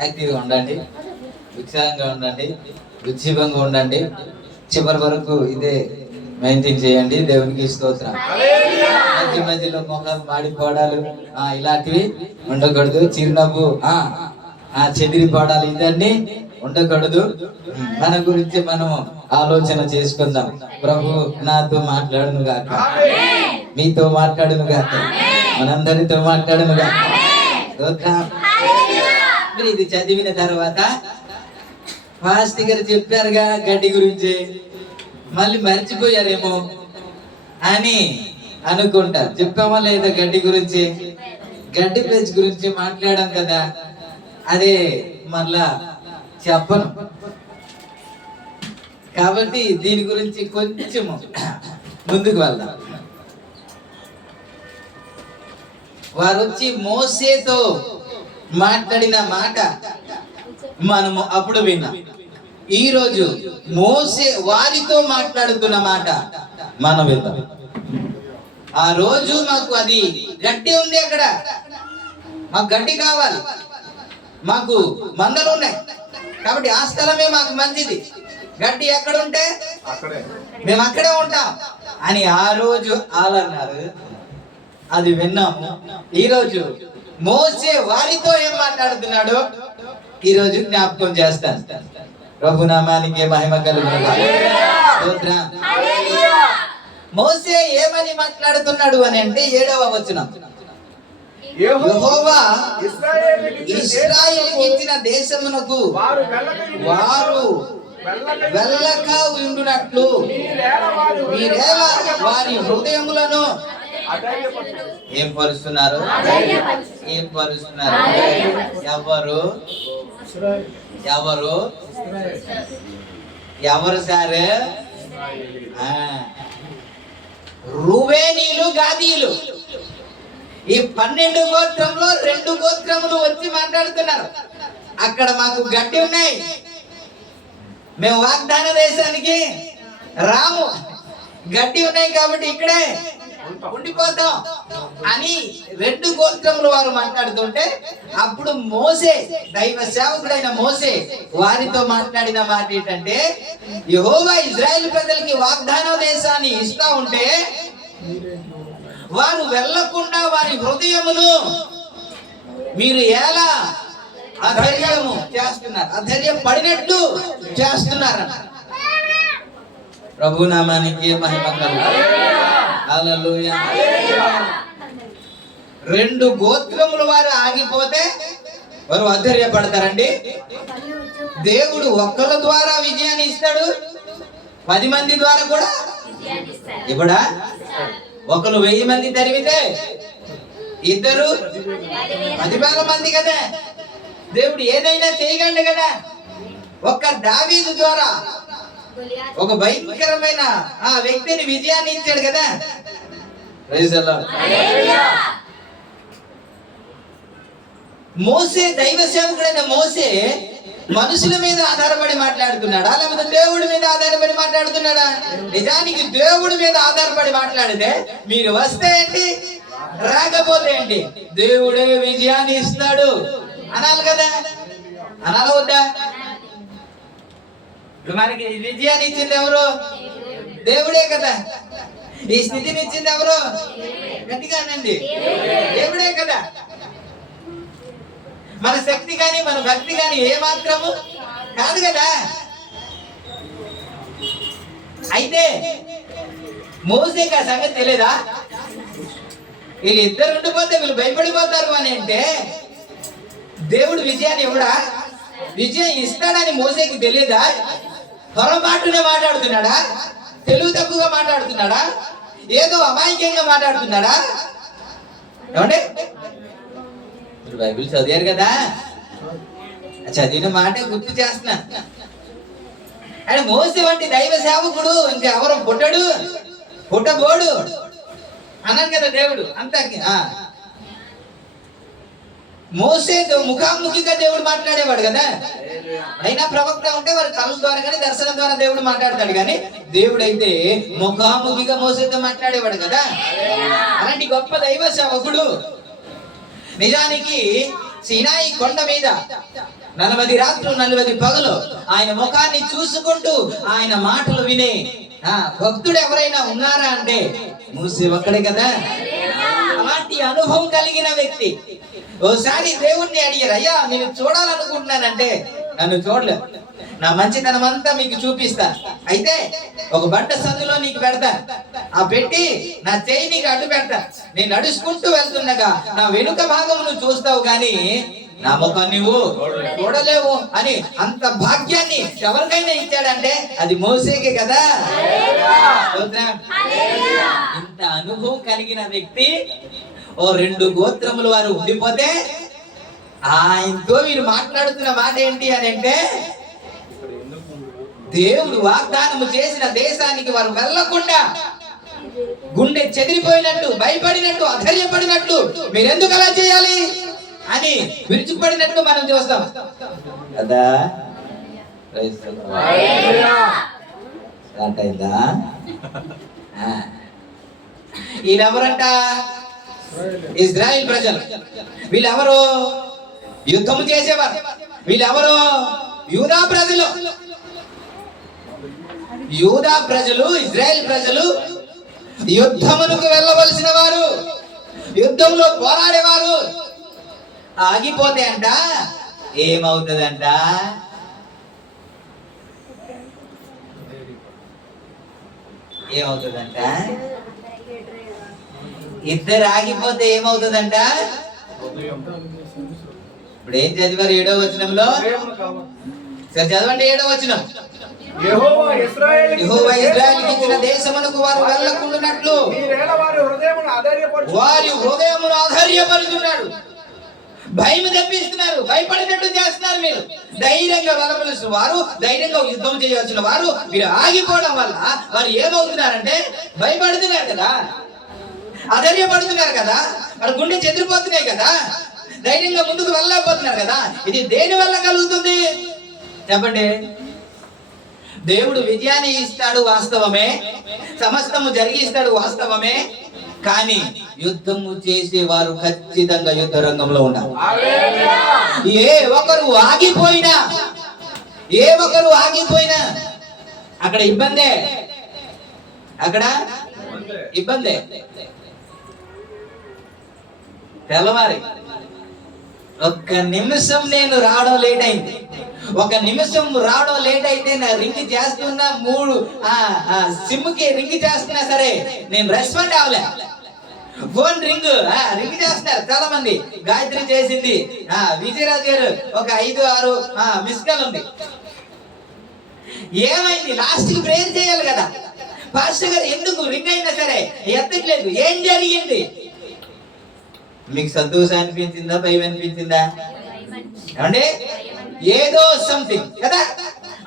యాక్టివ్గా ఉండండి, ఉత్సాహంగా ఉండండి, ఉజ్జీవంగా ఉండండి. చివరి వరకు ఇదే మెయింటైన్ చేయండి. దేవునికి స్తోత్రం. మధ్య మధ్యలో మొఖం మాడిపోవడాలు ఇలాంటివి ఉండకూడదు. చిరునవ్వు చెదిరిపోవడాలు ఇదన్నీ ఉండకూడదు. మన గురించి మనం ఆలోచన చేసుకుందాం. ప్రభు నాతో మాట్లాడును గాక, మీతో మాట్లాడును గాక, మనందరితో మాట్లాడును గాక. మీరు ఇది చదివిన తర్వాత ఫాస్ట్ గారు చెప్పారుగా గడ్డి గురించి, మళ్ళీ మర్చిపోయారేమో అని అనుకుంటారు. చెప్పామా లేదా? గడ్డి గురించి, గడ్డి పెంచు గురించి మాట్లాడాం కదా, అదే మళ్ళా చెప్పను. కాబట్టి దీని గురించి కొంచెము ముందుకు వెళ్దాం. వారు వచ్చి మోసేతో మాట్లాడిన మాట మనము అప్పుడు విన్నాం. ఈ రోజు మోసే వారితో మాట్లాడుతున్న మాట మనం విందాం. ఆ రోజు మాకు అది గడ్డి ఉంది, అక్కడ మాకు గడ్డి కావాలి, మాకు మందలు ఉన్నాయి, కాబట్టి ఆ స్థలమే మాకు మంచిది, గడ్డి ఎక్కడ ఉంటే మేము అక్కడే ఉంటాం అని ఆ రోజు అన్నారు. అది విన్నాము. ఈరోజు మోసే వారితో ఏం మాట్లాడుతున్నాడో ఈరోజు జ్ఞాపకం చేస్తాను. ప్రభునామానికి మహిమ కలుగును గాక. మోసే ఏమని మాట్లాడుతున్నాడు అని అంటే 7వ వచనం, యెహోవా ఇశ్రాయేలుకి ఇచ్చిన దేశమునకు వారు వెళ్ళక ఉండునట్లు మీరేలా వారి హృదయములను ఏం పరుస్తున్నారు? ఏం పరుస్తున్నారు? ఎవరు ఎవరు ఎవరు సార్? రూబేనీలు, గాదీలు, ఈ 12 గోత్రంలో 2 గోత్రములు వచ్చి మాట్లాడుతున్నారు. అక్కడ మాకు గడ్డి ఉన్నాయి, మేము వాగ్దాన దేశానికి రాము, గడ్డి ఉన్నాయి కాబట్టి ఇక్కడే ఉండిపోతాం అని 2 గోత్రములు వారు మాట్లాడుతుంటే, అప్పుడు మోసే, దైవ సేవకుడైన మోసే వారితో మాట్లాడిన మాట ఏంటంటే, యెహోవా ఇశ్రాయేలు ప్రజలకి వాగ్దాన దేశాన్ని ఇస్తా ఉంటే వారు వెళ్ళకుండా వారి హృదయమును మీరు ఎలా అధైర్యము చేస్తున్నారు, అధైర్యం పడినట్లు చేస్తున్నారు. ప్రభు నామానికి మహిమ కలుగును. హల్లెలూయా. 2 గోత్రముల వారు ఆగిపోతే వారు అధైర్యపడతారండి. దేవుడు ఒక్కల ద్వారా విజయాన్ని ఇస్తాడు, 10 మంది ద్వారా కూడా ఇవ్వడా? ఒకరు 1000 మంది తరిమితే ఇద్దరు 10,000 మంది కదా. దేవుడు ఏదైనా చేయగలడు కదా. ఒక్క దావీదు ద్వారా ఒక భయంకరమైన ఆ వ్యక్తిని విజయాన్ని ఇచ్చాడు కదా. Praise the lord. మోసే, దైవ సేవకుడైన మోసే మనుషుల మీద ఆధారపడి మాట్లాడుతున్నాడా, లేకపోతే దేవుడి మీద ఆధారపడి మాట్లాడుతున్నాడా? నిజానికి దేవుడి మీద ఆధారపడి మాట్లాడితే మీరు వస్తే ఏంటి, రాకపోతే ఏంటి, దేవుడే విజయాన్ని ఇస్తాడు అనాలి కదా. అనాలి వద్దా? మనకి విజయాన్ని ఇచ్చింది ఎవరు? దేవుడే కదా. ఈ స్థితిని ఇచ్చింది ఎవరు? గట్టిగానండి, దేవుడే కదా. మన శక్తి కానీ మన భక్తి కానీ ఏ మాత్రము కాదు కదా. అయితే మోసేకి ఆ సంగతి తెలియదా? వీళ్ళు ఇద్దరు ఉండిపోతే వీళ్ళు భయపడిపోతారు అని అంటే దేవుడు విజయాన్ని ఇవ్వడా? విజయం ఇస్తాడని మోసేకి తెలియదా? పొరపాటునే మాట్లాడుతున్నాడా? తెలుగు తక్కువగా మాట్లాడుతున్నాడా? ఏదో అమాయకంగా మాట్లాడుతున్నాడా? ఏమండి, మీరు బైబిల్ చదివారు కదా, చదివిన మాట గుర్తు చేస్తున్నా. ఆయన మోసే వంటి దైవ సేవకుడు ఇంకెవరు పుట్టడు, పుట్టబోడు అన్నాను కదా దేవుడు. అంతా మోసేతో ముఖాముఖిగా దేవుడు మాట్లాడేవాడు కదా. అయినా ప్రవక్త ఉంటే వారి కళ్ళ ద్వారా కానీ దర్శనం ద్వారా దేవుడు మాట్లాడతాడు, కానీ దేవుడైతే ముఖాముఖిగా మోసేతో మాట్లాడేవాడు కదా. అలాంటి గొప్ప దైవ సేవకుడు. నిజానికి సీనాయి కొండ మీద 40 రాత్రులు 40 పగలు ఆయన ముఖాన్ని చూసుకుంటూ ఆయన మాటలు వినే భక్తుడు ఎవరైనా ఉన్నారా అంటే మోసే ఒక్కడే కదా. అలాంటి అనుభవం కలిగిన వ్యక్తి ఓసారి దేవుణ్ణి అడిగారు, అయ్యా నేను చూడాలనుకుంటున్నానంటే నన్ను చూడలేదు, నా మంచితనం అంతా మీకు చూపిస్తా, అయితే ఒక బండ సందులో నీకు పెడతా, ఆ పెట్టి నా చేయి నీకు అడ్డు పెడతా, నేను నడుచుకుంటూ వెళ్తుండగా నా వెనుక భాగం నువ్వు చూస్తావు గాని నా ముఖం నువ్వు చూడలేవు అని అంత భాగ్యాన్ని ఎవరికైనా ఇచ్చాడంటే అది మోసేకే కదా. ఇంత అనుభవం కలిగిన వ్యక్తి ఓ 2 గోత్రముల వారు ఉండిపోతే ఆయనతో వీరు మాట్లాడుతున్న మాట ఏంటి అని అంటే, దేవుడు వాగ్దానము చేసిన దేశానికి వారు వెళ్ళకుండా గుండె చెదిరిపోయినట్టు, భయపడినట్టు, అధైర్యపడినట్టు మీరెందుకు అలా చేయాలి అని విరుచుకుపడినట్టు మనం చూస్తాం కదా. ఈయనెవరంట? ఇజ్రాయిల్ ప్రజలు. వీళ్ళెవరు? యుద్ధము చేసేవారు. వీళ్ళెవరు? యూదా ప్రజలు. యూదా ప్రజలు, ఇజ్రాయిల్ ప్రజలు యుద్ధమునకు వెళ్ళవలసిన వారు, యుద్ధంలో పోరాడేవారు. ఆగిపోతే అంట ఏమవుతుందంట? ఏమవుతుందంట? ఇద్దరు ఆగిపోతే ఏమవుతుందంట? ఇప్పుడు ఏం చదివారు 7వ వచనంలో? సరే చదవండి 7వ వచనం. యెహోవా ఇశ్రాయేలుకి ఇచ్చిన దేశమునకు వారు వెళ్ళకుండానట్లు వారి హృదయమును ఆధైర్యపరుచున్నాడు. భయం తెప్పిస్తున్నారు, భయపడినట్టు చేస్తున్నారు. మీరు ధైర్యంగా వెళ్ళవలసిన వారు, ధైర్యంగా యుద్ధం చేయవలసిన వారు మీరు ఆగిపోవడం వల్ల వారు ఏమవుతున్నారంటే భయపడుతున్నారు కదా, అధైర్యపడుతున్నారు కదా, వారి గుండె చెదిరిపోతున్నాయి కదా, ధైర్యంగా ముందుకు వెళ్ళలేకపోతున్నారు కదా. ఇది దేని వల్ల కలుగుతుంది చెప్పండి? దేవుడు విజయాన్ని ఇస్తాడు వాస్తవమే, సమస్తము జరిగిస్తాడు వాస్తవమే, కానీ యుద్ధము చేసే వారు ఖచ్చితంగా యుద్ధ రంగంలో ఉన్నారు. ఏ ఒకరు ఆగిపోయినా అక్కడ ఇబ్బందే, అక్కడ ఇబ్బందే. తెల్లవారి ఒక్క నిమిషం నేను రావడం లేట్ అయింది, ఒక నిమిషం రావడం లేట్ అయితే నా రింగ్ చేస్తున్నా, 3 సిమ్కి రింగ్ చేస్తున్నా సరే నేను రెస్పాండ్ అవ్వలే. ఫోన్ రింగ్ చేస్తున్నారు చాలా మంది. గాయత్రి చేసింది, విజయరాజు గారు ఒక 5-6 మిస్ కాల్ ఉంది. ఏమైంది? లాస్ట్ కి ప్రేయర్ చేయాలి కదా. పాస్టర్ గారు ఎందుకు రింగ్ అయినా సరే ఎత్తట్లేదు, ఏం జరిగింది? మీకు సంతోషం అనిపించిందా, భయం అనిపించిందా? అంటే ఏదో సంథింగ్ కదా,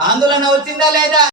ఆందోళన వచ్చిందా లేదా?